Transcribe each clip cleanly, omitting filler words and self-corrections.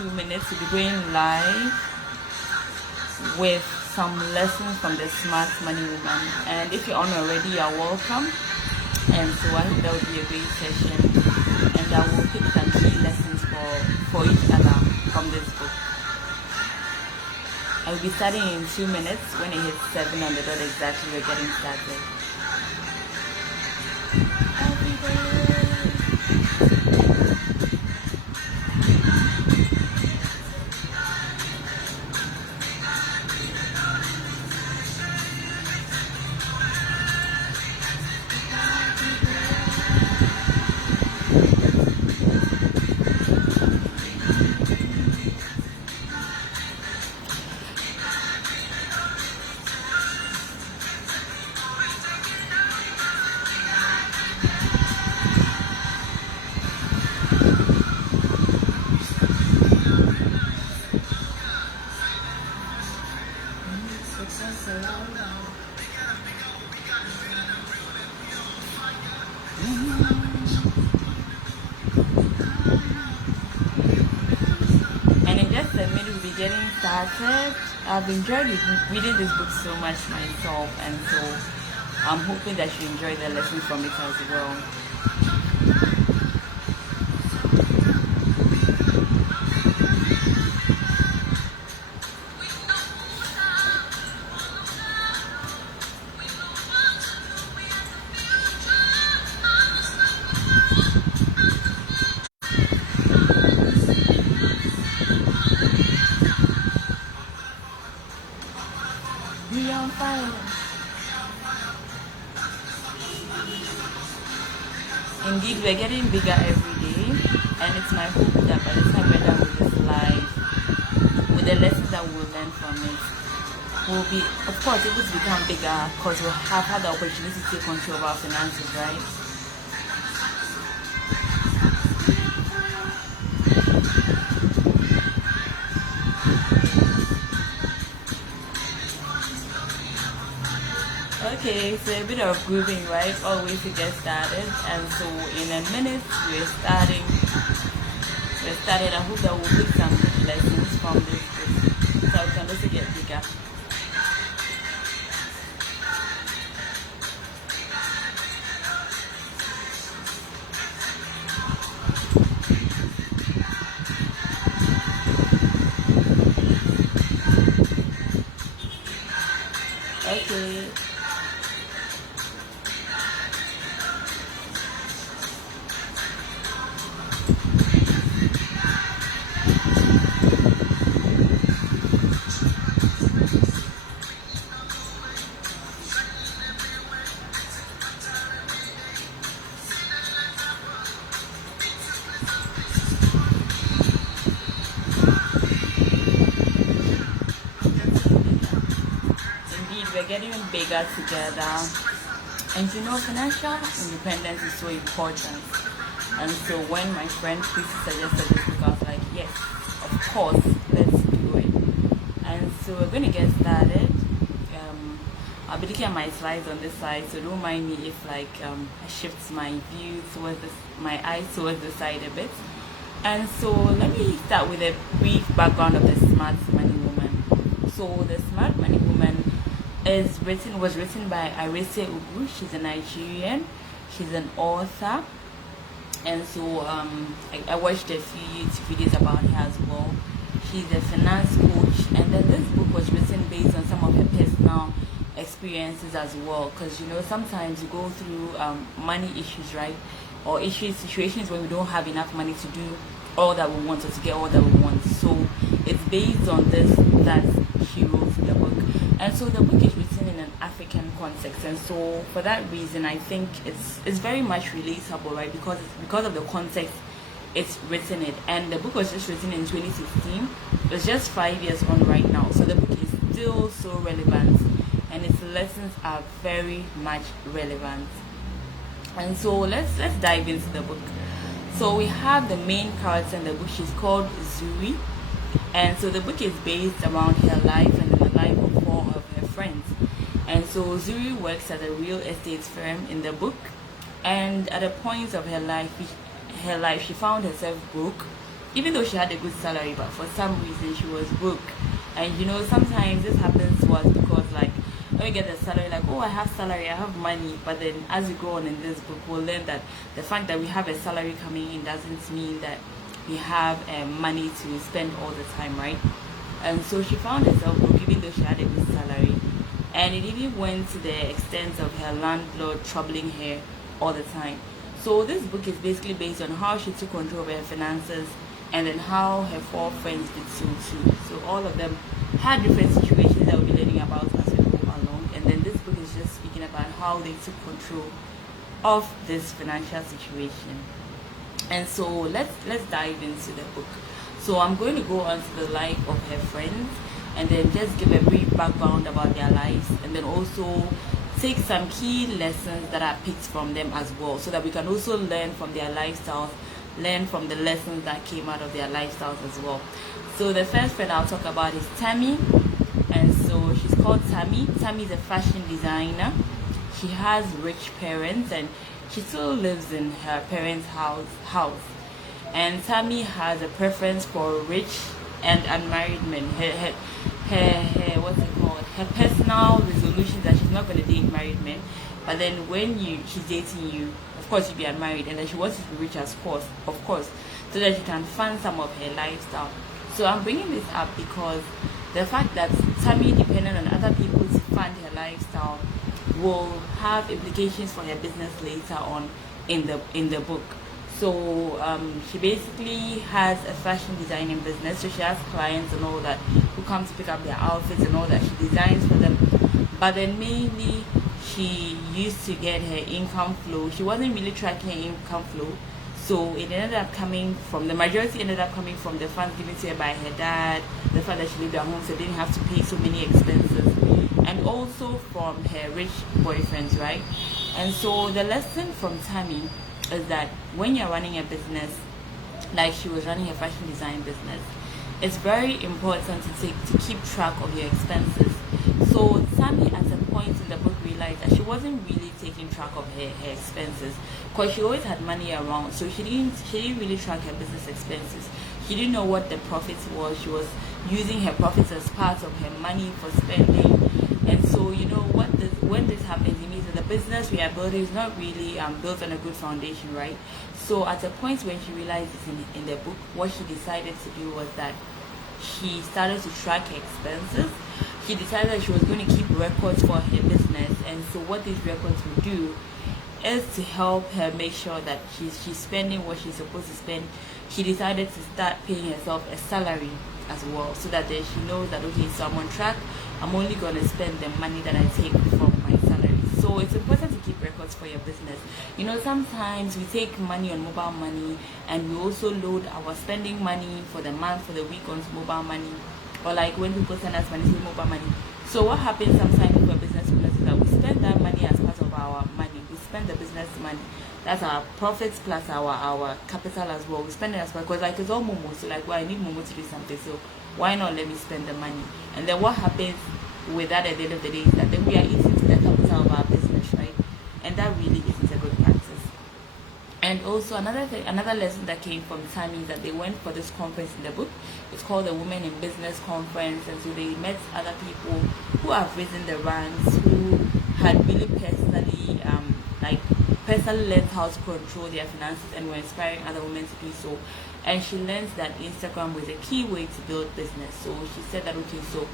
2 minutes we'll be going live with some lessons from the Smart Money Woman. And if you're on already, you're welcome. And so I hope that will be a great session. And I will pick some key lessons for each other from this book. I will be starting in 2 minutes. When it hits 7 on the dot exactly, we're getting started. And in just a minute, we'll be getting started. I've enjoyed reading this book so much myself, and so I'm hoping that you enjoy the lessons from it as well. We on fire. Indeed, we're getting bigger every day, and it's my hope that by the time we're done with this live, with the lessons that we'll learn from it, we'll be, of course, able to become bigger because we'll have had the opportunity to take control of our finances, right? Okay, so a bit of grooving, right? Always to get started. And so in a minute, we're starting. I hope that we'll pick some lessons from this book so we can also get bigger. Okay. We're getting bigger together, and you know, financial independence is so important. And so when my friend Chris suggested this book, I was like, yes, of course, let's do it. And so we're going to get started. I'll be looking at my slides on this side, so don't mind me if I shift my view towards my eyes towards the side a bit. And so let me start with a brief background of the Smart Money Woman. So the Smart Money Woman was written by Arese Ugu. She's a Nigerian. She's an author, and so I watched a few YouTube videos about her as well. She's a finance coach, and then this book was written based on some of her personal experiences as well. Because you know, sometimes you go through money issues, right, or situations when we don't have enough money to do all that we want or to get all that we want. So it's based on this that she wrote the book. And so the book is written in an African context, and so for that reason, I think it's very much relatable, right? Because of the context it's written in. And the book was just written in 2016. It's just 5 years on right now, so the book is still so relevant, and its lessons are very much relevant. And so let's dive into the book. So we have the main character in the book. She's called Zuri, and so the book is based around her life and the life of 4 of her friends. And so Zuri works at a real estate firm in the book, and at a point of her life she found herself broke, even though she had a good salary, but for some reason she was broke. And sometimes this happens to us because, like, when we get a salary, like, oh, I have salary, I have money, but then as we go on in this book, we'll learn that the fact that we have a salary coming in doesn't mean that we have money to spend all the time, right? And so she found herself broke even though she had a good salary, and it even went to the extent of her landlord troubling her all the time. So this book is basically based on how she took control of her finances, and then how her four friends did so too. So all of them had different situations that we'll be learning about as we go along. And then this book is just speaking about how they took control of this financial situation. And so let's dive into the book. So I'm going to go on to the life of her friends, and then just give a brief background about their lives, and then also take some key lessons that are picked from them as well, so that we can also learn from their lifestyles, learn from the lessons that came out of their lifestyles as well. So the first friend I'll talk about is Tammy. And so she's called Tammy. Tammy is a fashion designer. She has rich parents, and she still lives in her parents' house. And Tammy has a preference for rich and unmarried men. Her what's it called? Her personal resolution that she's not going to date married men. But then when she's dating you, of course you'll be unmarried, and then she wants you to be rich of course, so that she can fund some of her lifestyle. So I'm bringing this up because the fact that Tammy depended on other people to fund her lifestyle will have implications for her business later on in the book. So she basically has a fashion designing business. So she has clients and all that who come to pick up their outfits and all that. She designs for them. But then mainly she used to get her income flow. She wasn't really tracking her income flow. So it ended up coming from, the majority ended up coming from the funds given to her by her dad, the fact that she lived at home so didn't have to pay so many expenses, and also from her rich boyfriends, right? And so the lesson from Tammy is that when you're running a business, like she was running a fashion design business, it's very important to keep track of your expenses. So Tammy at a point in the book realized that she wasn't really taking track of her expenses, because she always had money around, so she didn't really track her business expenses. She didn't know what the profits was. She was using her profits as part of her money for spending. And so when this happens, it means that the business we are building is not really built on a good foundation, right? So at a point when she realized this in the book, what she decided to do was that she started to track her expenses. She decided that she was going to keep records for her business, and so what these records would do is to help her make sure that she's spending what she's supposed to spend. She decided to start paying herself a salary as well, so that then she knows that, okay, so I'm on track, I'm only going to spend the money that I take from my salary. So it's important to keep records for your business. Sometimes we take money on mobile money, and we also load our spending money for the month, for the week onto mobile money, or like when people send us money through mobile money. So what happens sometimes with our business owners is that we spend that money as part of our money. We spend the business money. That's our profits plus our capital as well. We spend it as well, because like it's all Momo. So like, well, I need Momo to do something, so why not let me spend the money? And then what happens with that at the end of the day is that then we are eating to the capital of our business, right? And that really isn't a good practice. And also another lesson that came from Tammy is that they went for this conference in the book. It's called the Women in Business Conference, and so they met other people who have risen the ranks, who had really personally learned how to control their finances, and were inspiring other women to do so. And she learned that Instagram was a key way to build business. So she said that, okay, so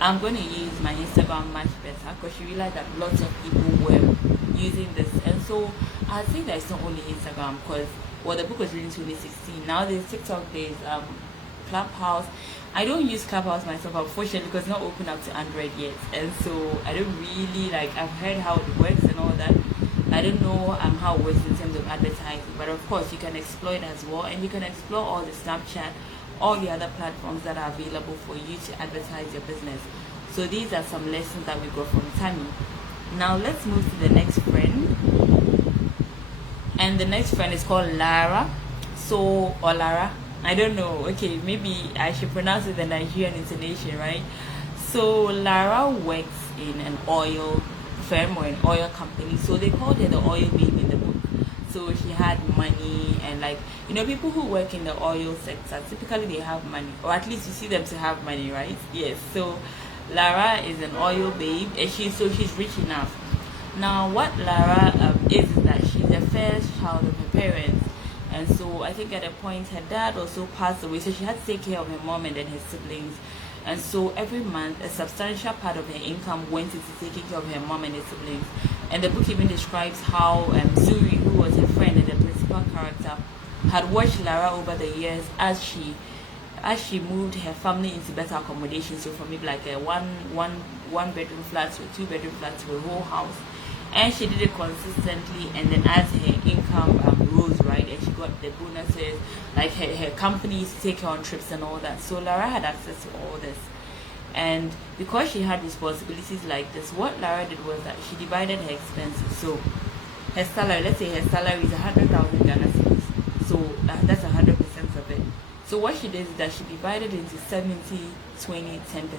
I'm going to use my Instagram much better, because she realized that lots of people were using this. And so I think that it's not only Instagram, because the book was written in 2016. Now there's TikTok, there's Clubhouse. I don't use Clubhouse myself, unfortunately, because it's not open up to Android yet, and so I don't really I've heard how it works and all that. I don't know how it works in terms of advertising, but of course you can explore it as well, and you can explore all the Snapchat, all the other platforms that are available for you to advertise your business. So these are some lessons that we got from Tammy. Now let's move to the next friend, and the next friend is called Lara. Or Lara, I don't know. Okay, maybe I should pronounce it the Nigerian intonation, right? So Lara works in an oil firm or an oil company. So they called her the oil baby in the book. So she had money, and like, people who work in the oil sector, typically they have money, or at least you see them to have money, right? Yes. So Lara is an oil babe, and she's rich enough. Now, what Lara is that she's the first child of her parents, and so I think at a point her dad also passed away, so she had to take care of her mom and then her siblings. And so every month, a substantial part of her income went into taking care of her mom and her siblings. And the book even describes how Zuri, who was her friend and the principal character, had watched Lara over the years as she moved her family into better accommodation. So from maybe like a one bedroom flat to a 2 bedroom flat to a whole house. And she did it consistently, and then as her income rose, right, and she got the bonuses, like her companies to take her on trips and all that. So Lara had access to all this, and because she had responsibilities like this, what Lara did was that she divided her expenses. So her salary, let's say her salary is 100,000 Ghana cedis, so that's 100% of it. So what she did is that she divided into 70, 20, 10%.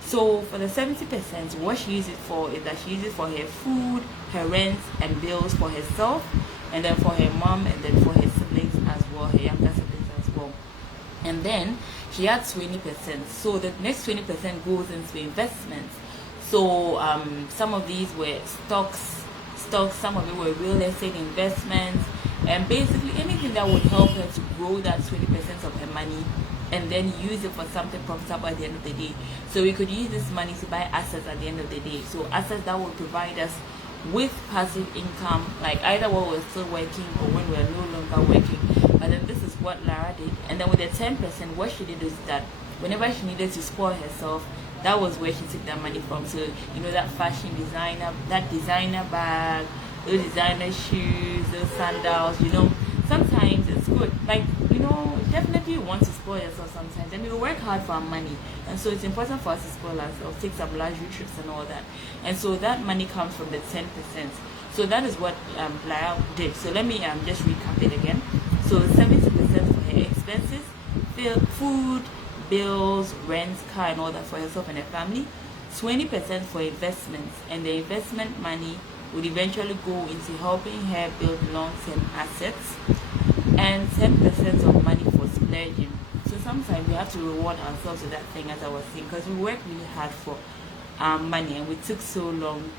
So for the 70%, what she uses it for is that she uses it for her food, her rent and bills for herself, and then for her mom, and then for her siblings as well, her younger siblings as well. And then she had 20%. So the next 20% goes into investments. So some of these were stocks, some of it were real estate investments, and basically anything that would help her to grow that 20% of her money and then use it for something profitable at the end of the day. So we could use this money to buy assets at the end of the day. So assets that would provide us with passive income, like either while we're still working or when we're no longer working. But then this is what Lara did. And then with the 10%, what she did is that whenever she needed to spoil herself, that was where she took that money from. So, that fashion designer, that designer bag, those designer shoes, those sandals, sometimes it's good. Like, definitely you want to spoil yourself sometimes. And we work hard for our money. And so it's important for us to spoil ourselves, take some luxury trips and all that. And so that money comes from the 10%. So that is what Lara did. So let me just recap it again. So 70% for her expenses, food, bills, rent, car and all that for herself and her family. 20% for investments, and the investment money would eventually go into helping her build long-term assets, and 10% of money for splurging. So sometimes we have to reward ourselves with that thing, as I was saying, because we work really hard for money, and we took so long.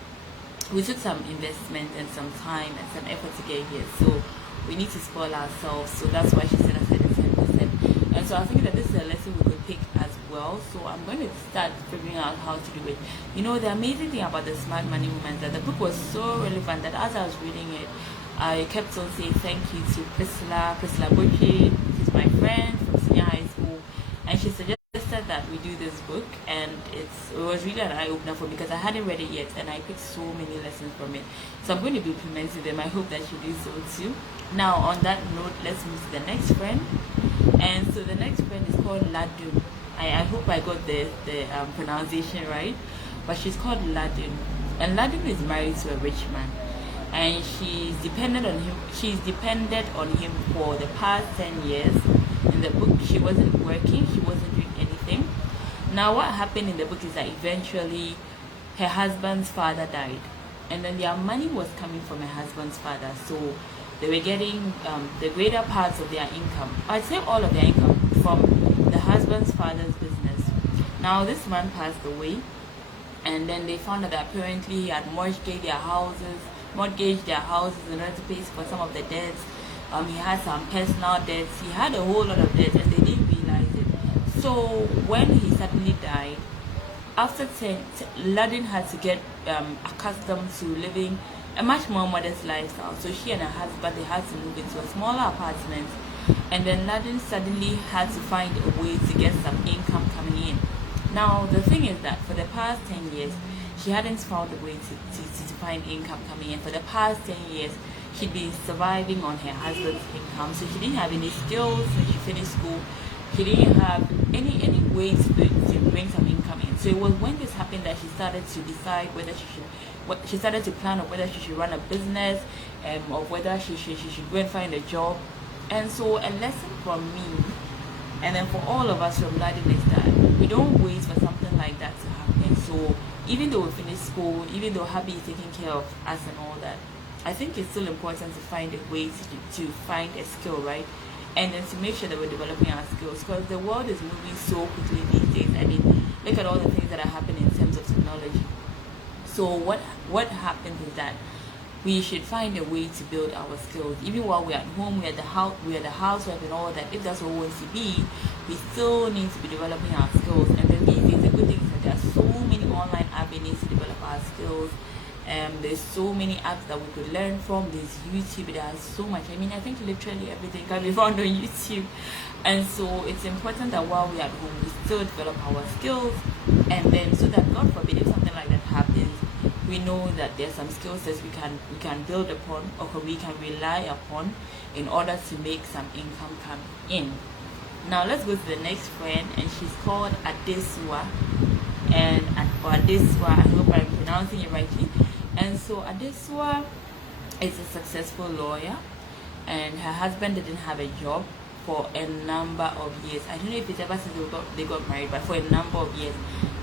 We took some investment and some time and some effort to get here, so we need to spoil ourselves. So that's why she said I said 10%. And so I think that this is a lesson we could pick as well. So I'm going to start figuring out how to do it. The amazing thing about the Smart Money Movement, that the book was so relevant that as I was reading it, I kept on saying thank you to Priscilla Boche. She's my friend from senior high school, and she suggested that we do this book, and it was really an eye-opener for me because I hadn't read it yet, and I picked so many lessons from it. So I'm going to be implementing them. I hope that you do so too. Now, on that note, let's move to the next friend. And so the next friend is called Ladun. I hope I got the pronunciation right, but she's called Ladun, and Ladun is married to a rich man, and she's dependent on him. She's depended on him for the past 10 years. In the book, she wasn't working, she wasn't doing anything. Now, what happened in the book is that eventually her husband's father died, and then their money was coming from her husband's father. So they were getting the greater parts of their income. I'd say all of their income from the husband's father's business. Now, this man passed away, and then they found out that apparently he had mortgaged their houses in order to pay for some of the debts. He had some personal debts. He had a whole lot of debts, and they didn't realize it. So when he suddenly died, after 10, Ladin had to get accustomed to living a much more modest lifestyle. So she and her husband, they had to move into a smaller apartment, and then Ladin suddenly had to find a way to get some income coming in. Now, the thing is that for the past 10 years, she hadn't found a way to find income coming in. For the past 10 years, she'd been surviving on her husband's income. So she didn't have any skills when she finished school. She didn't have any way to bring some income in. So it was when this happened that she started to decide whether she started to plan of whether she should run a business, or whether she should go and find a job. And so a lesson from me, and then for all of us from Ladin, is that we don't wait for something like that to happen. So even though we finish school, even though hubby is taking care of us and all that, I think it's still important to find a way to find a skill, right? And then to make sure that we're developing our skills, because the world is moving so quickly these days. I mean, look at all the things that are happening in terms of technology. So what happens is that we should find a way to build our skills. Even while we're at home, we're the housewife and all that. If that's what we want to be, we still need to be developing our skills. And then these days, the good thing is that there are so many online avenues to develop our skills. There's so many apps that we could learn from. There's YouTube. There's so much. I mean, I think literally everything can be found on YouTube. And so it's important that while we're at home, we still develop our skills. And then so that, God forbid, if something like that happens, we know that there's some skill sets we can build upon, or we can rely upon, in order to make some income come in. Now let's go to the next friend, and she's called Adesua, or Adesua. I hope I'm pronouncing it rightly. And so Adesua is a successful lawyer, and her husband didn't have a job for a number of years. I don't know if it's ever since they got married, but for a number of years.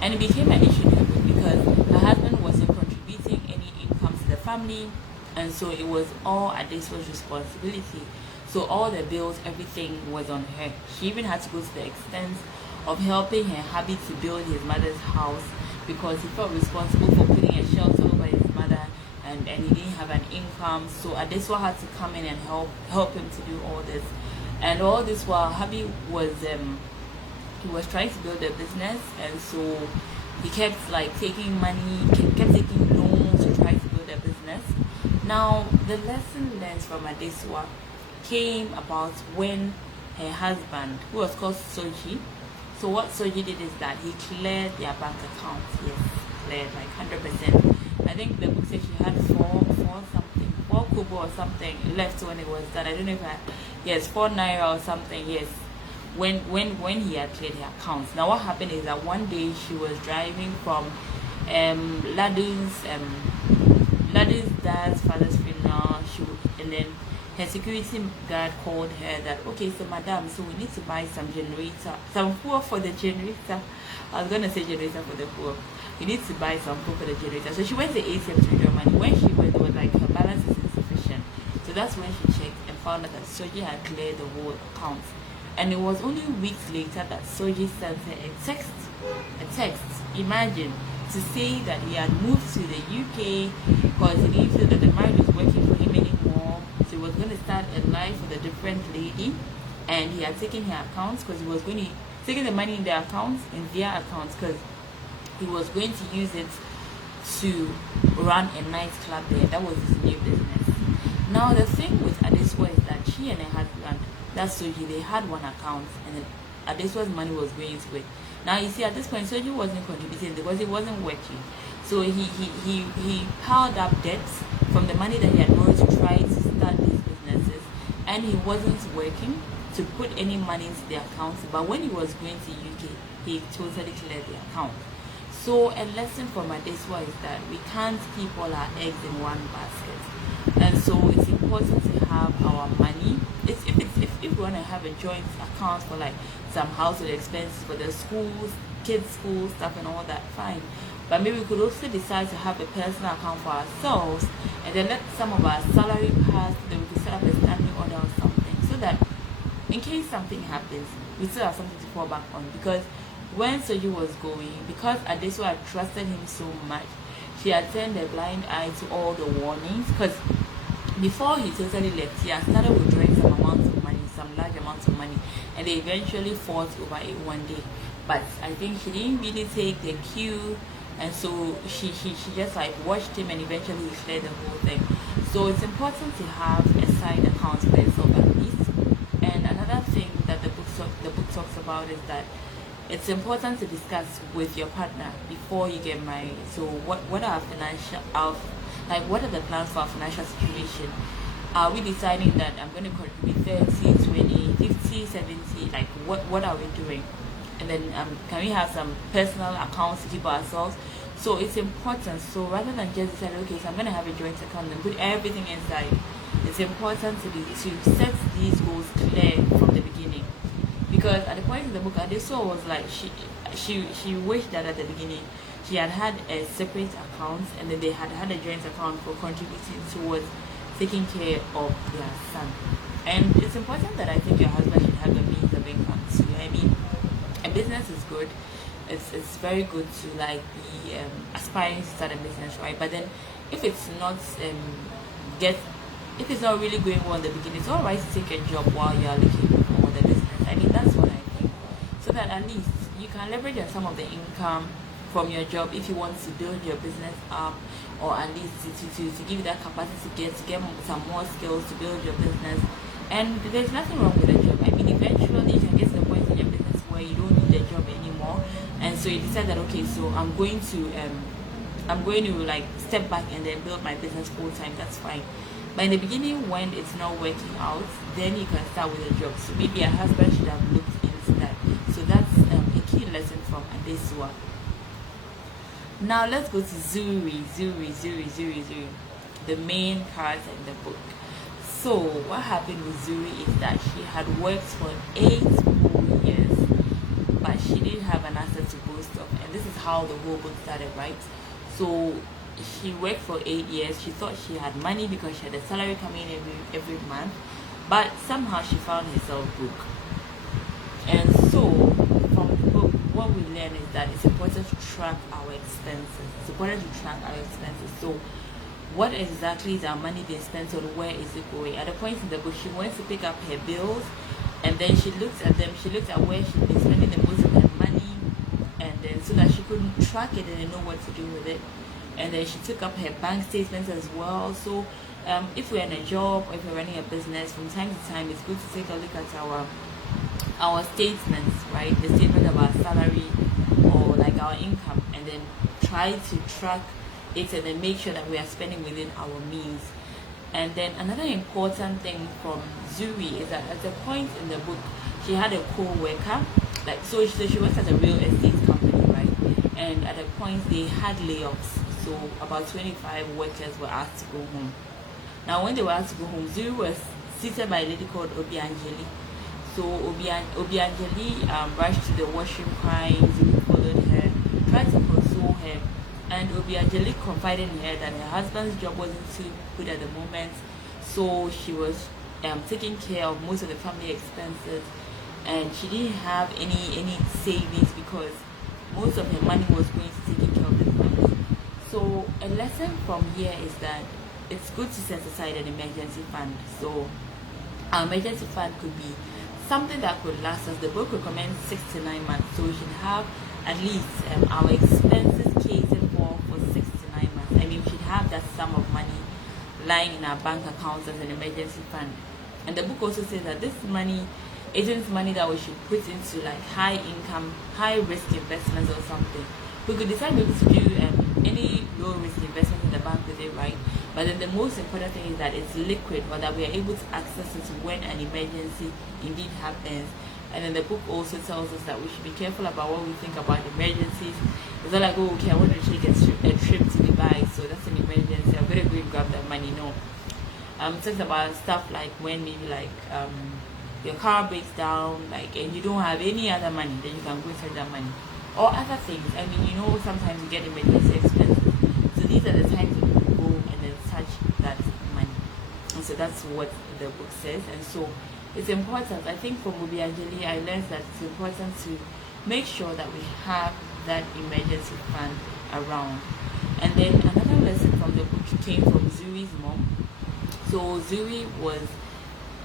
And it became an issue because her husband wasn't contributing any income to the family, and so it was all Adesua's responsibility. So all the bills, everything was on her. She even had to go to the extent of helping her hubby to build his mother's house, because he felt responsible for putting a shelter over his mother, and he didn't have an income. So Adesua had to come in and help him to do all this. And all this while hubby was he was trying to build a business, and so he kept like taking money, kept taking loans to try to build a business. Now the lesson learned from Adesua came about when her husband, who was called Soji. So what Soji did is that he cleared their bank account. Yes, cleared like 100%. I think the book said she had four kobo or something left when it was done. I don't know if yes, 4 naira or something. Yes, when he had cleared her accounts. Now what happened is that one day she was driving from Ladu's dad's father's funeral. And then her security guard called her that, okay, so madam, so we need to buy some fuel for the generator. I was gonna say generator for the fuel. You need to buy some fuel for the generator. So she went to ATM to withdraw money. When she went, there was like her balance is insufficient. So that's when she checked and found out that Soji had cleared the whole account. And it was only weeks later that Soji sent her a text, imagine, to say that he had moved to the UK because he didn't feel that the marriage was working for him anymore. So he was going to start a life with a different lady, and he had taken her accounts because he was going to take the money in their accounts, because he was going to use it to run a nightclub there. That was his new business. Now the thing with Adesua is that she and her husband, that's Soji, they had one account, and then Adesua's money was going into it. Now you see, at this point Soji wasn't contributing because he wasn't working. So he piled up debts from the money that he had borrowed to try to start these businesses, and he wasn't working to put any money into the accounts. But when he was going to UK, he totally cleared the account. So a lesson from Adesua is that we can't keep all our eggs in one basket, and so it's important to have our money. If we want to have a joint account for like some household expenses for the schools, kids' school stuff and all that, fine. But maybe we could also decide to have a personal account for ourselves, and then let some of our salary pass. Then we could set up a standing order or something, so that in case something happens, we still have something to fall back on. Because when Soji was going, because Adesua had trusted him so much, she had turned a blind eye to all the warnings. Because before he totally left, he had started withdrawing some amounts of money, some large amounts of money, and they eventually fought over it one day. But I think she didn't really take the cue, and so she just like watched him, and eventually he cleared the whole thing. So it's important to have a side account for yourself at least. And another thing that the book talks about is that it's important to discuss with your partner before you get married. So what are what are the plans for our financial situation? Are we deciding that I'm going to contribute 30, 20, 50, 70? Like what are we doing? And then can we have some personal accounts to keep ourselves? So it's important. So rather than just decide, okay, so I'm going to have a joint account and put everything inside, it's important to set these goals clear from the beginning. Because at the point in the book, Adesua was like, she wished that at the beginning she had had a separate account, and then they had had a joint account for contributing towards taking care of their son. And it's important that I think your husband should have a means of income too. I mean, a business is good. It's very good to like be aspiring to start a business, right? But then if it's not get if it's not really going well in the beginning, it's all right to take a job while you are looking for the business. I mean, that's what I think, so that at least you can leverage on some of the income from your job if you want to build your business up, or at least to give you that capacity to get some more skills to build your business. And there's nothing wrong with a job. I mean, eventually you can get to the point in your business where you don't need a job anymore, and so you decide that, okay, so I'm going to like step back and then build my business full time. That's fine. But in the beginning, when it's not working out, then you can start with a job. So maybe a husband should have looked into that. So that's a key lesson from Adesua. Now let's go to Zuri, the main character in the book. So what happened with Zuri is that she had worked for 8 whole years, but she didn't have an asset to boast of. And this is how the whole book started, right? So she worked for 8 years. She thought she had money because she had a salary coming in every month, but somehow she found herself broke. And so from the book, what we learn is that it's important to track our expenses. It's important to track our expenses. So what exactly is our money being spent on? Where is it going? At a point in the book, she went to pick up her bills, and then she looked at them. She looked at where she'd been spending the most of her money, and then so that she couldn't track it and know what to do with it. And then she took up her bank statements as well. So if we're in a job or if we're running a business, from time to time it's good to take a look at our statements, right? The statement of our salary or like our income, and then try to track it and then make sure that we are spending within our means. And then another important thing from Zuri is that at a point in the book, she had a co-worker, like so she works at a real estate company, right? And at a point they had layoffs, so about 25 workers were asked to go home. Now when they were asked to go home, Zuri was seated by a lady called Obiangeli. So Obiangeli rushed to the washroom crying. Zuri followed her, tried to console her, and Obiangeli confided in her that her husband's job wasn't too good at the moment, so she was taking care of most of the family expenses, and she didn't have any savings because most of her money was going to taking care of the family. So a lesson from here is that it's good to set aside an emergency fund. So our emergency fund could be something that could last us. The book recommends 6 to 9 months, so we should have at least our expenses catered for 6 to 9 months. I mean, we should have that sum of money lying in our bank accounts as an emergency fund. And the book also says that this money isn't money that we should put into like high income, high risk investments or something. We could decide maybe to do any low risk investment in the bank with it, right? But then the most important thing is that it's liquid, or that we are able to access it when an emergency indeed happens. And then the book also tells us that we should be careful about what we think about emergencies. It's not like, oh, okay, I want to take a trip to Dubai, so that's an emergency, I'm going to go and grab that money. No. It talks about stuff like when maybe like your car breaks down, like, and you don't have any other money, then you can go and take that money. Or other things. I mean, you know, sometimes you get emergency expenses. So these are the times when you go and then touch that money. And so that's what the book says. And so it's important. I think from Obiangeli, I learned that it's important to make sure that we have that emergency fund around. And then another lesson from the book came from Zuri's mom. So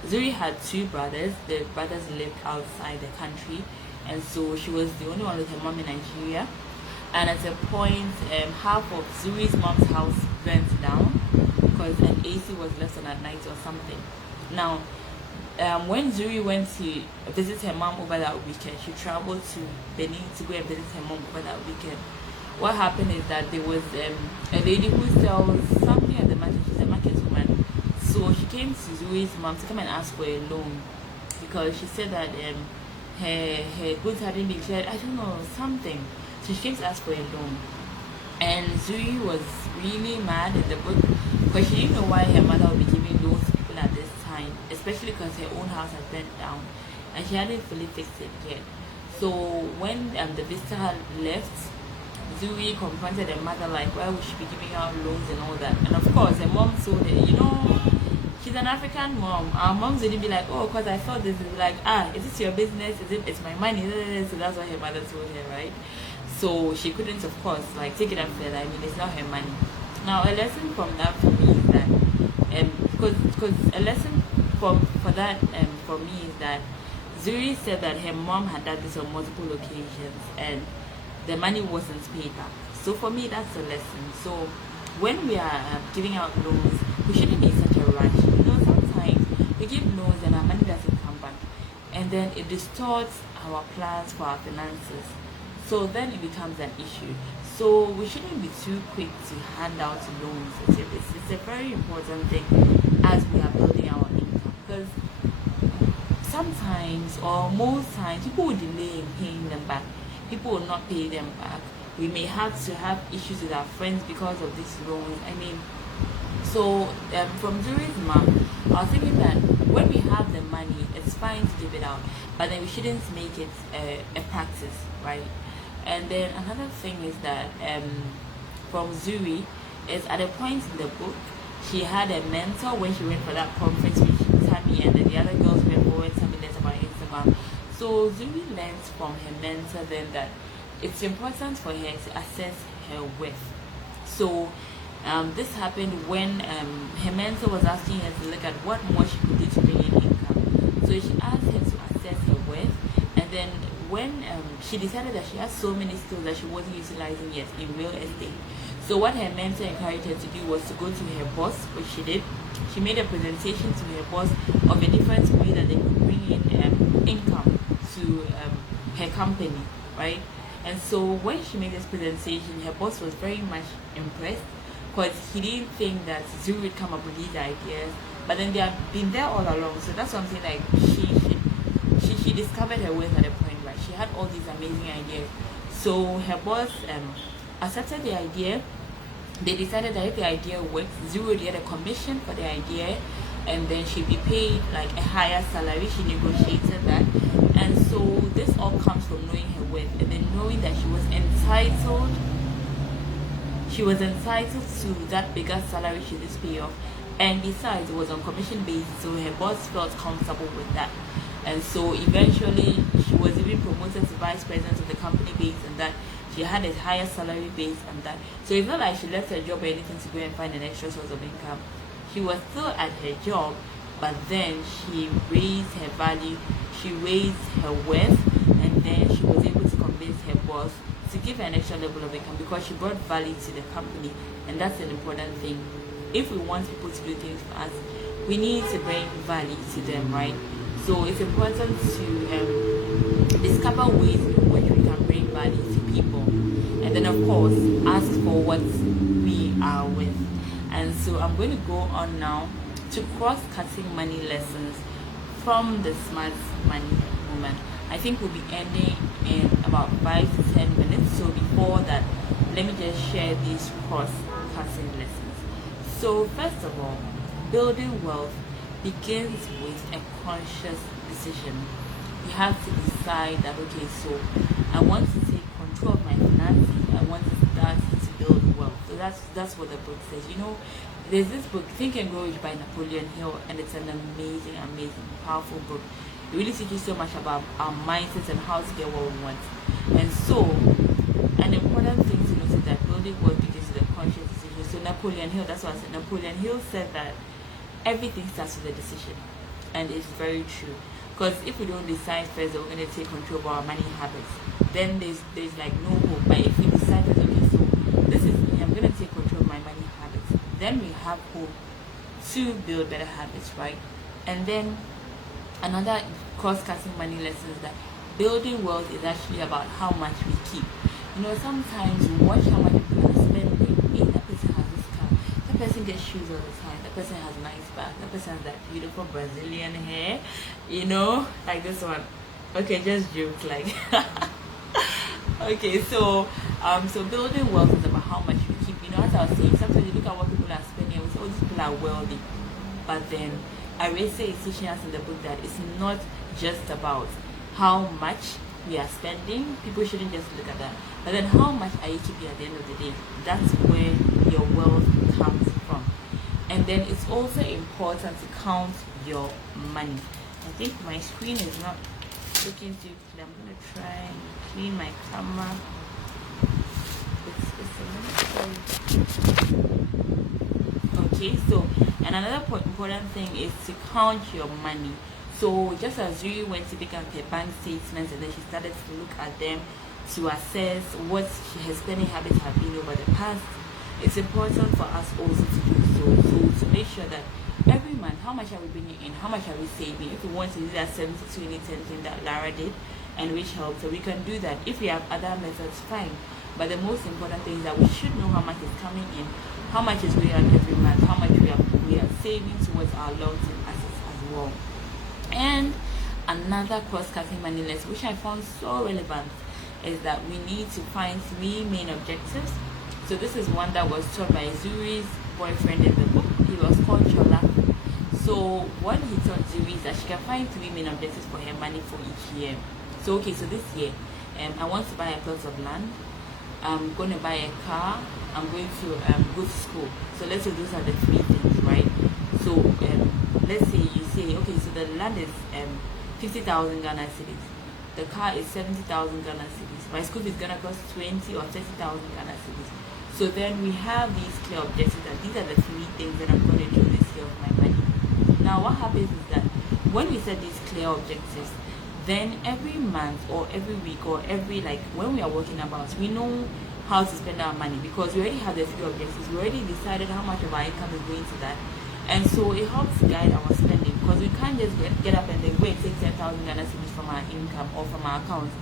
Zuri had 2 brothers. The brothers lived outside the country, and so she was the only one with her mom in Nigeria. And at a point, half of Zuri's mom's house burnt down because an AC was left on at night or something. Now, when Zuri went to visit her mom over that weekend, she traveled to Benin to go and visit her mom over that weekend. What happened is that there was a lady who sells something at the market. She's a market woman. So she came to Zuri's mom to come and ask for a loan because she said that her goods hadn't been cleared. I don't know, something. So she came to ask for a loan. And Zuri was really mad in the book because she didn't know why her mother would be giving loans to people at this time, especially because her own house had burnt down and she hadn't fully fixed it yet. So when the visitor left, Zuri confronted her mother like, why would she be giving out loans and all that? And of course, her mom told her, you know, she's an African mom. Our moms wouldn't be like, oh, because I thought this is like, is this your business? It's my money? So that's what her mother told her, right? So she couldn't, of course, like take it up further. I mean, it's not her money. Now, a lesson from that for me is that, because a lesson for that for me is that Zuri said that her mom had done this on multiple occasions and the money wasn't paid back. So for me, that's a lesson. So when we are giving out loans, we shouldn't be in such a rush. You know, sometimes we give loans and our money doesn't come back, and then it distorts our plans for our finances. So then it becomes an issue. So we shouldn't be too quick to hand out loans. It's a very important thing as we are building our income, because sometimes or most times people will delay in paying them back. People will not pay them back. We may have to have issues with our friends because of these loans. I mean, so from Zuri's mom, I was thinking that when we have the money, it's fine to give it out, but then we shouldn't make it a practice, right? And then another thing is that from Zuri is at a point in the book, she had a mentor when she went for that conference with Tammy, and then the other girls went forward. Tammy learned about Instagram. So Zuri learned from her mentor then that it's important for her to assess her worth. So this happened when her mentor was asking her to look at what more she could do to bring in income. So she asked her to assess her worth, and then when she decided that she has so many skills that she wasn't utilizing yet in real estate. So what her mentor encouraged her to do was to go to her boss, which she did. She made a presentation to her boss of a different way that they could bring in income to her company, right? And so when she made this presentation, her boss was very much impressed, because he didn't think that Zuri would come up with these ideas, but then they have been there all along. So that's something like she discovered her worth at a point, right? She had all these amazing ideas. So her boss accepted the idea. They decided that if the idea works, Zuri would get a commission for the idea, and then she'd be paid like a higher salary. She negotiated that. And so this all comes from knowing her worth, and then knowing that she was entitled to that bigger salary she just paid off. And besides, it was on commission basis, so her boss felt comfortable with that. And so eventually she was even promoted to vice president of the company base, and that she had a higher salary base and that. So it's not like she left her job or anything to go and find an extra source of income. She was still at her job, but then she raised her value, she raised her worth, and then she was able to convince her boss to give her an extra level of income because she brought value to the company. And that's an important thing. If we want people to do things for us, we need to bring value to them, right? So it's important to discover ways in which we can bring value to people, and then of course ask for what we are with. And so I'm going to go on now to cross-cutting money lessons from the Smart Money Woman. I think we'll be ending in about 5 to 10 minutes. So before that, let me just share these cross-cutting lessons. So first of all, building wealth begins with a conscious decision. You have to decide that, okay, so I want to take control of my finances. I want to start to build wealth. So that's what the book says. You know, there's this book, Think and Grow Rich by Napoleon Hill, and it's an amazing, powerful book. It really teaches so much about our mindsets and how to get what we want. And so, an important thing to note is that building wealth begins with a conscious decision. So Napoleon Hill, that's what I said. Napoleon Hill said that everything starts with a decision, and it's very true. Because if we don't decide first that we're going to take control of our money habits, then there's like no hope. But if we decide that, okay, so this is me, I'm going to take control of my money habits, then we have hope to build better habits, right? And then another cross-cutting money lesson is that building wealth is actually about how much we keep. You know, sometimes you watch how much people are spending. Hey, that person has this car, that person gets shoes all the time, that person has nice bags, that person has that beautiful Brazilian hair, you know, like this one. Okay, just jokes, like okay, so building wealth is about how much we keep. You know, as I was saying, sometimes you look at what people are spending and we say, oh, these people are wealthy. But then Arese is teaching us in the book that it's not just about how much we are spending, people shouldn't just look at that. But then how much are you keeping at the end of the day? That's where your wealth comes from. And then it's also important to count your money. I think my screen is not looking too clear. I'm gonna try and clean my camera. It's a minute. Okay, so and another important thing is to count your money. So just as you went to pick up her bank statements and then she started to look at them to assess what her spending habits have been over the past, it's important for us also to do so. So to make sure that every month, how much are we bringing in, how much are we saving? If we want to do that 70-20-10 thing that Lara did, and which helped, so we can do that. If we have other methods, fine. But the most important thing is that we should know how much is coming in, how much is going on every month, how much we are saving towards our long-term assets as well. And another cross-cutting money list, which I found so relevant, is that we need to find 3 main objectives. So this is one that was taught by Zuri's boyfriend in the book. He was called Chola. So what he taught Zuri is that she can find 3 main objectives for her money for each year. So okay, so this year, I want to buy a plot of land. I'm going to buy a car. I'm going to go to school. So let's say those are the 3 things, right? So let's say you say, okay, so the land is 50,000 Ghana cedis. The car is 70,000 Ghana cedis. My school is gonna cost 20 or 30,000 Ghana cedis. So then we have these clear objectives that these are the 3 things that I'm going to do this year with my money. Now what happens is that when we set these clear objectives, then every month or every week or every, like when we are working about, we know how to spend our money because we already have the 3 objectives. We already decided how much of our income is going to that. And so it helps guide our spending because we can't just get up and then go and take 10,000 Ghana cedis from our income or from our accounts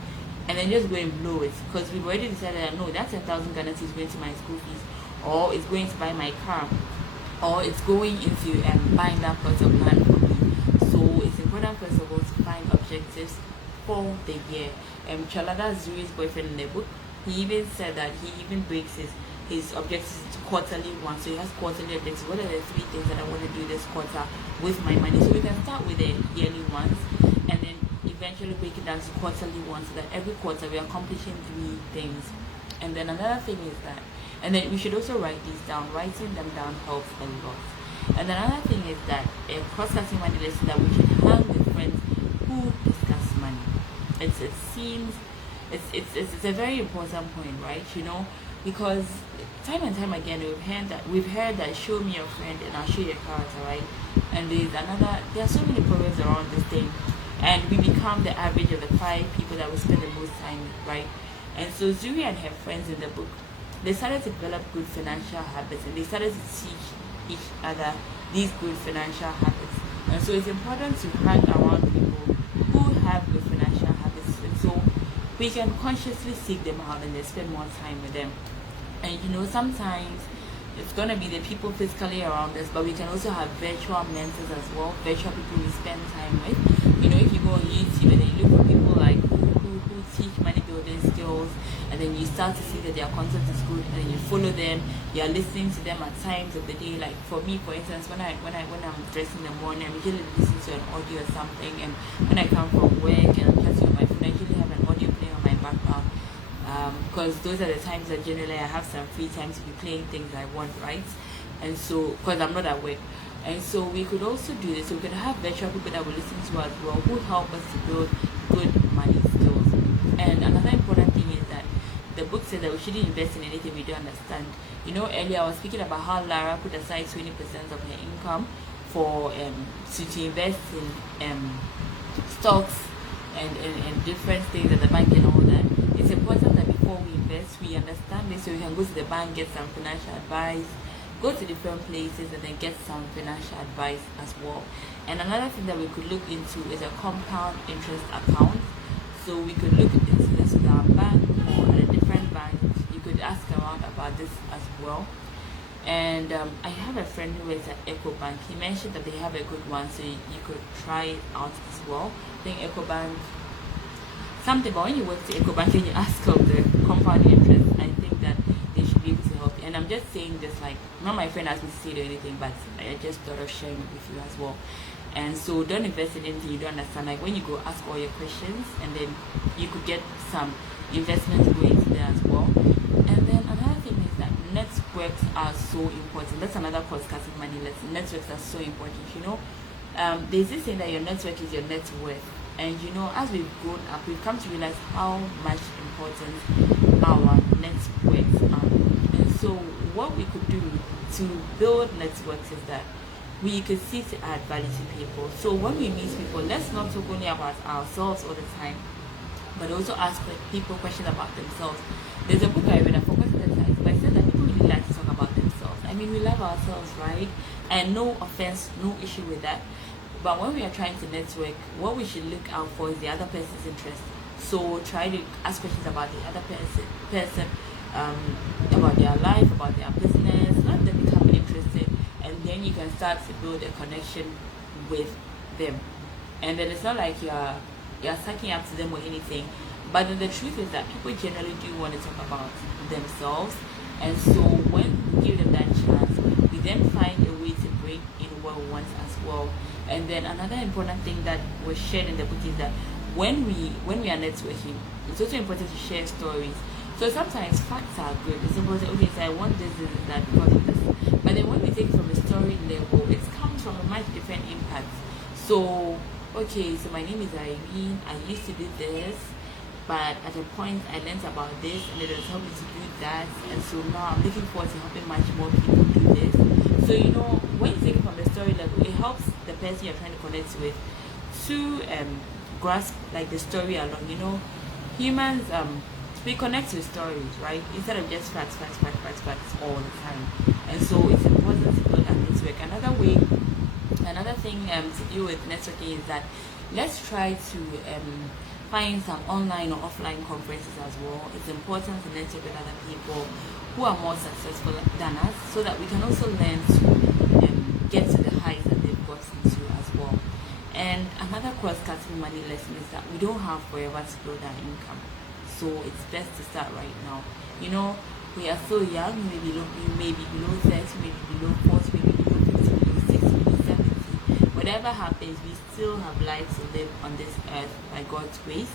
and then just go and blow it because we've already decided that no, that 10,000 Ghana cedis is going to my school fees, or it's going to buy my car, or it's going into buying that plot of land for me. So it's important first of all to find objectives for the year. Chalada Zuri's boyfriend in the book, he even said that he even breaks his objectives to quarterly ones. So he has quarterly objectives. What are the 3 things that I want to do this quarter with my money? So we can start with the yearly ones and then eventually break it down to quarterly ones so that every quarter we're accomplishing 3 things. And then another thing is that, and then we should also write these down. Writing them down helps a lot. And then another thing is that a cross-cutting money lesson that we should hang with friends who discuss money. It seems it's a very important point, right? You know, because time and time again we've heard that show me your friend and I'll show you your character, right? And there are so many programs around this thing, and we become the average of the 5 people that we spend the most time with, right? And so Zuri and her friends in the book, they started to develop good financial habits and they started to teach each other these good financial habits. And so it's important to hang around people who have good financial habits, and so we can consciously seek them out and then spend more time with them. And you know, sometimes it's going to be the people physically around us, but we can also have virtual mentors as well, virtual people we spend time with. You know, if you go on YouTube and then you look for people like who teach money building skills, and then you start to see that their content is good, and then you follow them, you are listening to them at times of the day. Like for me, for instance, when I'm dressed in the morning, I'm usually listening to an audio or something, and when I come from work and I'm chatting on my phone, I usually have an audio playing on my background. Because those are the times that generally I have some free time to be playing things I want, right? And so, because I'm not at work. And so we could also do this. So we could have virtual people that will listen to us as well, who help us to build good money skills. And another important thing is that the book says that we shouldn't invest in anything we don't understand. You know, earlier I was speaking about how Lara put aside 20% of her income for to invest in stocks and different things at the bank and all that. It's important that before we invest, we understand this so we can go to the bank, get some financial advice, go to different places and then get some financial advice as well. And another thing that we could look into is a compound interest account. So we could look into this with our bank or at a different bank. You could ask around about this as well. And I have a friend who is at EcoBank. He mentioned that they have a good one, so you could try it out as well. I think EcoBank something, but when you work to EcoBank and you ask of the compound interest, I think that they should be able to help you. And I'm just saying this, like, not my friend asked me to say or anything, but I just thought of sharing it with you as well. And so don't invest in anything you don't understand. Like when you go ask all your questions, and then you could get some investment going into there as well. And then another thing is that networks are so important. That's another cost cutting money lesson. Networks are so important. There's this saying that your network is your net worth. And as we've grown up, we've come to realize how much important our networks are. And so what we could do to build networks is that we could seek to add value to people. So when we meet people, let's not talk only about ourselves all the time, but also ask people questions about themselves. There's a book I read, I forgot the title, but it said that people really like to talk about themselves. I mean, we love ourselves, right? And no offense, no issue with that. But when we are trying to network, what we should look out for is the other person's interest. So try to ask questions about the other person, about their life, about their business, let them become interested, and then you can start to build a connection with them. And then it's not like you're sucking up to them or anything, but the truth is that people generally do want to talk about themselves. And so when we give them that chance, we then find a way to bring in what we want as well. And then another important thing that was shared in the book is that when we are networking, it's also important to share stories. So sometimes facts are good. It's important, okay, so I want this and that because of this. But then when we take it from a story level, it comes from a much different impact. So, okay, so my name is Irene. I used to do this, but at a point I learned about this and it has helped me to do that. And so now I'm looking forward to helping much more people do this. So, when you take it from the story level, it helps the person you're trying to connect with to grasp like the story along. Humans, we connect with stories, right? Instead of just facts all the time. And so it's important to build a network. Another thing to do with networking is that let's try to find some online or offline conferences as well. It's important to network with other people who are more successful than us, so that we can also learn to get to the heights that they've gotten to as well. And another cost-cutting money lesson is that we don't have forever to build our income. So it's best to start right now. We are so young, you may be below 30, maybe below 40, maybe below 50, below 60, below 70. Whatever happens, we still have life to live on this earth by God's grace.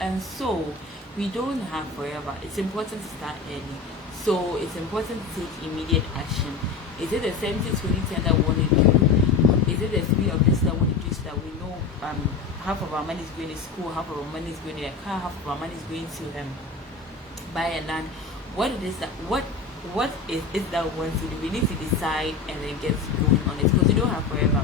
And so we don't have forever. It's important to start early. So it's important to take immediate action. Is it the 70-20-10 that we want to do? Is it the 3 of this that we want to do, so that we know half of our money is going to school, half of our money is going to a car, half of our money is going to buy a land? What is that we want to do? We need to decide and then get going on it, because we don't have forever.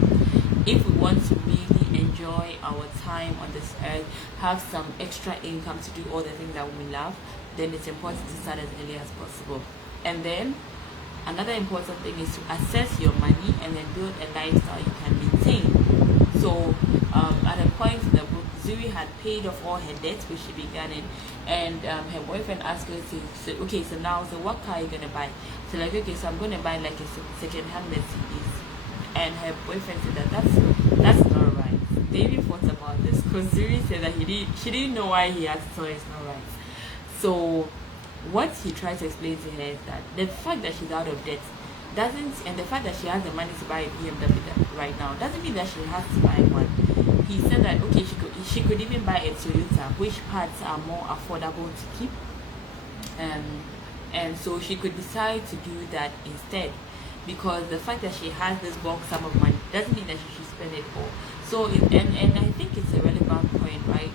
If we want to really enjoy our time on this earth, have some extra income to do all the things that we love, then it's important to start as early as possible. And then another important thing is to assess your money and then build a lifestyle you can maintain. So at a point in the book, Zuri had paid off all her debts, which she began in, and her boyfriend asked her to say, okay, so what car are you gonna buy? So like, okay, so I'm gonna buy like a second-hand Mercedes. And her boyfriend said that's not right. They even thought about this, because Zuri said that she didn't know why he had to tell her it's not right. So what he tried to explain to her is that the fact that she's out of debt and the fact that she has the money to buy a BMW right now doesn't mean that she has to buy one. He said that okay, she could even buy a Toyota, which parts are more affordable to keep, and so she could decide to do that instead, because the fact that she has this bulk sum of money doesn't mean that she should spend it all. So and I think it's a relevant point, right?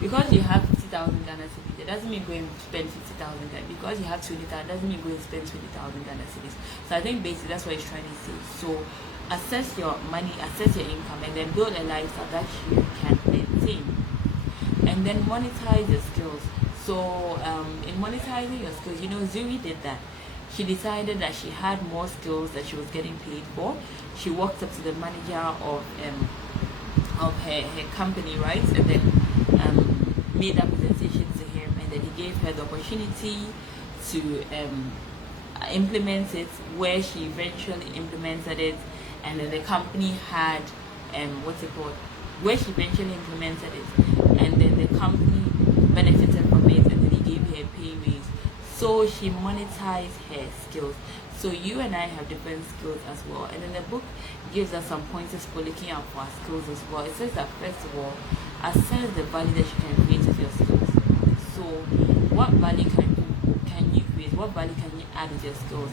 Because you have 50,000 Ghana cedis, it doesn't mean go and spend 50,000 Ghana. Because you have 20,000, doesn't mean go and spend 20,000 Ghana cedis. So I think basically that's what he's trying to say. So assess your money, assess your income, and then build a lifestyle that you can maintain. And then monetize your skills. So in monetizing your skills, Zuri did that. She decided that she had more skills that she was getting paid for. She walked up to the manager of her company, right, and then made that presentation to him, and then he gave her the opportunity to implement it, where she eventually implemented it, and then the company had where she eventually implemented it, and then the company benefited from it, and then he gave her a pay raise. So she monetized her skills. So you and I have different skills as well. And then the book gives us some pointers for looking out for our skills as well. It says that first of all, assess the value that you can create with your skills. So what value can you create? What value can you add with your skills?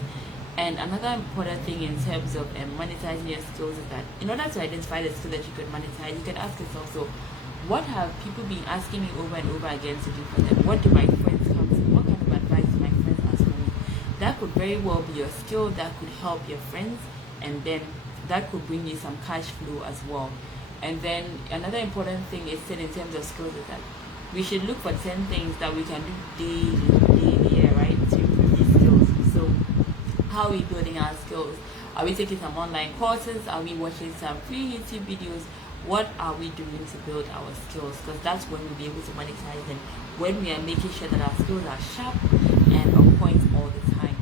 And another important thing in terms of monetizing your skills is that in order to identify the skill that you could monetize, you can ask yourself, so what have people been asking me over and over again to do for them? What do my friends come to? What kind of advice do my friends ask for me? That could very well be your skill that could help your friends, and then that could bring you some cash flow as well. And then another important thing is said in terms of skills is that we should look for 10 things that we can do daily, right, to improve these skills. So how are we building our skills? Are we taking some online courses? Are we watching some free YouTube videos? What are we doing to build our skills? Because that's when we'll be able to monetize them, when we are making sure that our skills are sharp and on point all the time.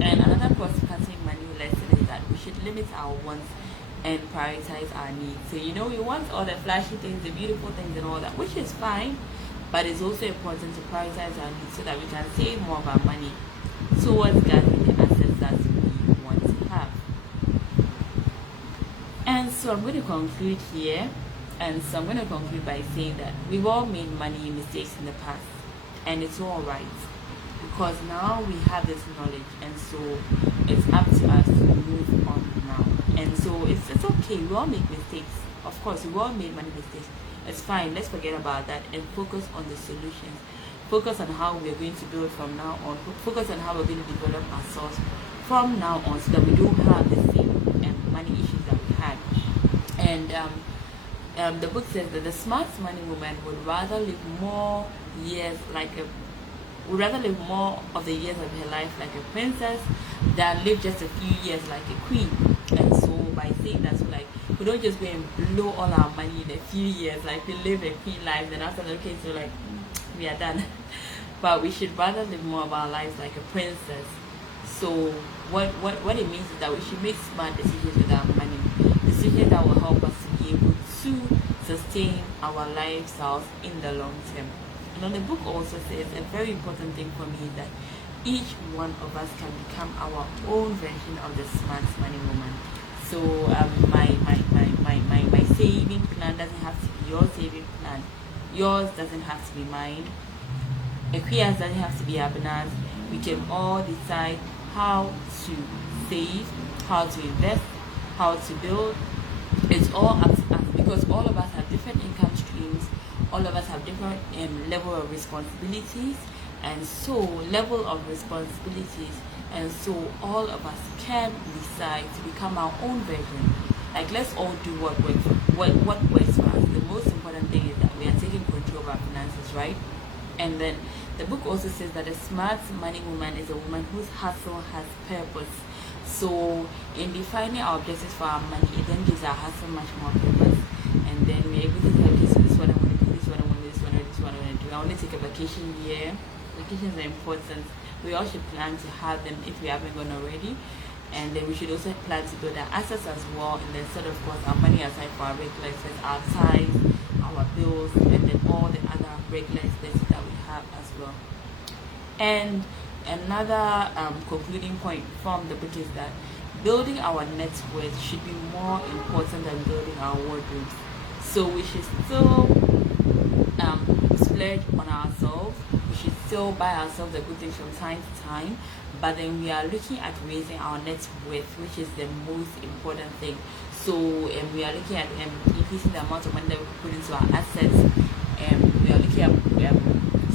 And another cross-cutting money lesson is that we should limit our wants and prioritize our needs. So we want all the flashy things, the beautiful things and all that, which is fine, but it's also important to prioritize our needs so that we can save more of our money towards gathering the assets that we want to have. And so I'm going to conclude here. And so I'm going to conclude by saying that we've all made money mistakes in the past, and it's all right, because now we have this knowledge, and so it's up to us to move on now. And so it's okay. We all make mistakes. Of course, we all made money mistakes. It's fine. Let's forget about that and focus on the solutions. Focus on how we're going to build from now on. Focus on how we're going to develop ourselves from now on, so that we don't have the same money issues that we had. And the book says that the smart money woman would rather live more of the years of her life like a princess than live just a few years like a queen. And so by saying that, so like, we don't just go and blow all our money in a few years, like we live a queen life, then after that, okay, so like we are done. But we should rather live more of our lives like a princess. So what it means is that we should make smart decisions with our money, decisions that will help us to be able to sustain our lifestyles in the long term. And then the book also says a very important thing for me is that each one of us can become our own version of the smart money woman. So my saving plan doesn't have to be your saving plan. Yours doesn't have to be mine. Equia's doesn't have to be Abina's. We can all decide how to save, how to invest, how to build. It's all up to us, because all of us have different income streams. All of us have different level of responsibilities, and so all of us can decide to become our own version. Like, let's all do what works for us. The most important thing is that we are taking control of our finances, right? And then the book also says that a smart money woman is a woman whose hustle has purpose. So in defining our objectives for our money, it then gives our hustle much more purpose. And then we're able to say, okay, so this is what I want to do, this is what I want to do, this is what I want to do. I want to take a vacation here. Vacations are important. We all should plan to have them if we haven't gone already. And then we should also plan to build our assets as well, and then set, of course, our money aside for our regular expenses, our time, our bills, and then all the other regular expenses that we have as well. And another concluding point from the book is that building our net worth should be more important than building our wardrobe. So we should still splurge on ourselves. We should still buy ourselves the good things from time to time, but then we are looking at raising our net worth, which is the most important thing. So we are looking at increasing the amount of money that we put into our assets, and we are looking at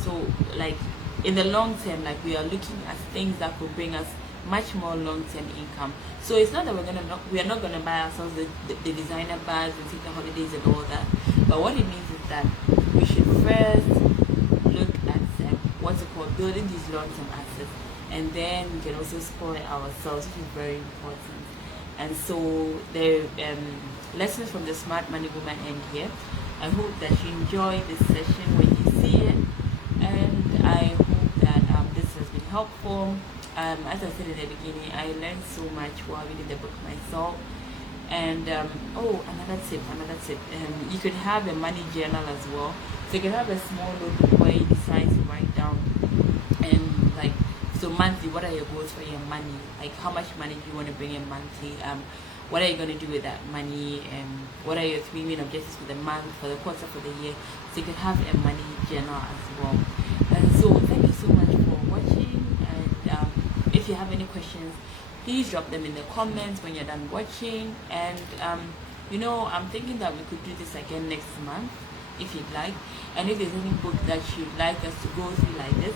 so like in the long term, like we are looking at things that could bring us much more long-term income. So it's not that we are not gonna buy ourselves the designer bags and take the holidays and all that, but what it means is that we should first look at building these long-term assets, and then we can also spoil ourselves, which is very important. And so the lessons from the Smart Money Woman end here. I hope that you enjoy this session when you see it, and I hope that this has been helpful. As I said in the beginning, I learned so much while reading the book myself. And another tip, you could have a money journal as well. So you can have a small notebook where you decide to write down and like So monthly, what are your goals for your money? Like how much money do you want to bring in monthly? What are you going to do with that money? And what are your 3 main objectives for the month, for the quarter, for the year? So you can have a money journal as well. And so thank you so much for watching. And if you have any questions, please drop them in the comments when you're done watching. And I'm thinking that we could do this again next month if you'd like. And if there's any book that you'd like us to go through like this,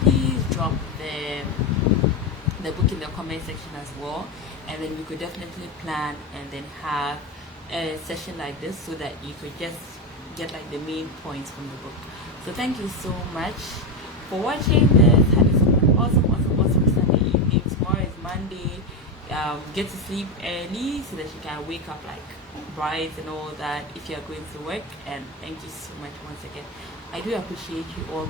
please drop the book in the comment section as well, and then we could definitely plan and then have a session like this so that you could just get like the main points from the book. So thank you so much for watching this. Have an awesome Sunday evening. Tomorrow is Monday. Get to sleep early so that you can wake up like bright and all that if you're going to work. And thank you so much once again. I do appreciate you all.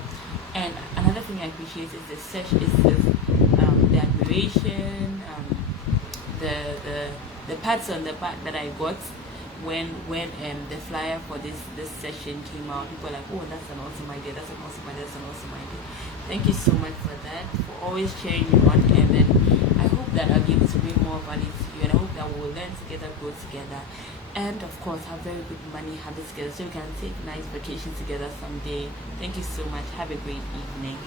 And another thing I appreciate is the admiration, the pats on the back that I got when the flyer for this session came out. People were like, oh, that's an awesome idea, that's an awesome idea. Thank you so much for that, for always cheering me on. And then I hope that I'll be able to bring more value to you, and I hope that we'll learn together, grow together, and of course have very good money habits together so we can take nice vacations together someday. Thank you so much. Have a great evening.